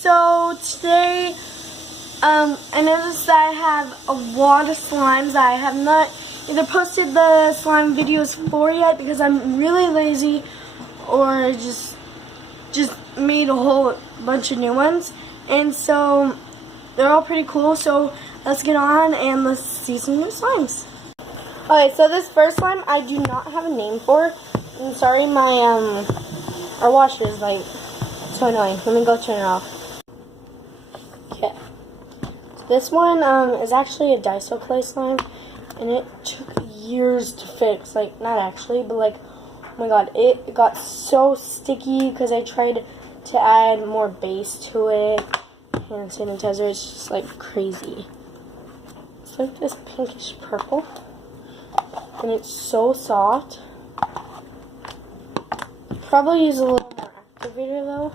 So today, I noticed that I have a lot of slimes that I have not either posted the slime videos for yet because I'm really lazy, or just made a whole bunch of new ones. And so they're all pretty cool. So let's get on and let's see some new slimes. Okay, so this first slime I do not have a name for. I'm sorry, my our washer is like so annoying. Let me go turn it off. Okay. So this one is actually a Daiso clay slime, and it took years to fix. Like, not actually, but like, oh my god, it got so sticky because I tried to add more base to it. Hand sanitizer, it's just like crazy. It's like this pinkish purple, and it's so soft. Probably use a little more activator though.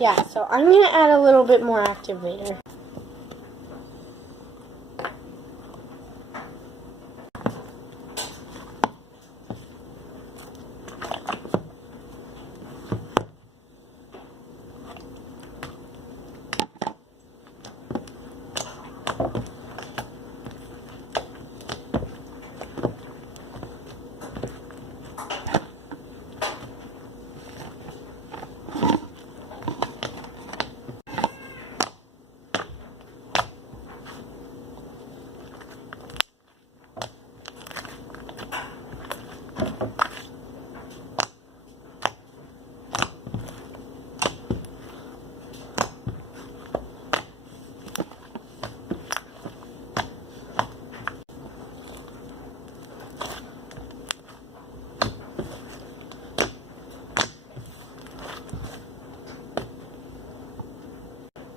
Yeah, so I'm going to add a little bit more activator.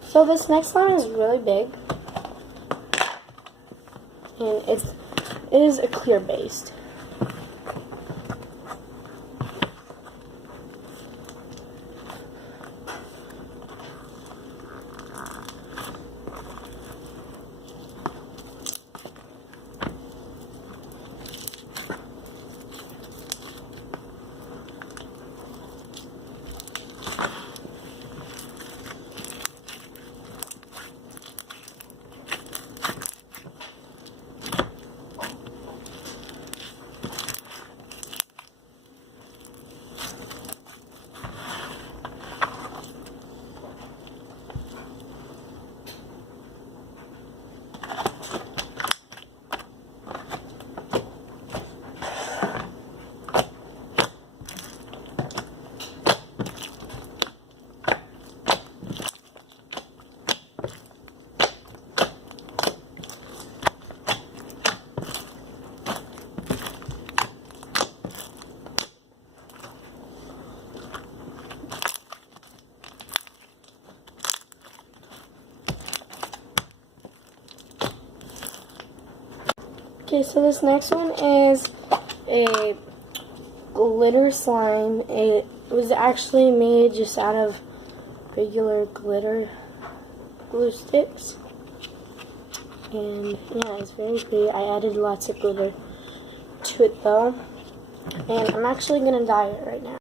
So this next slime is really big, and it is a clear base. Okay, so this next one is a glitter slime. It was actually made just out of regular glitter glue sticks. And yeah, it's very pretty. I added lots of glitter to it though. And I'm actually going to dye it right now.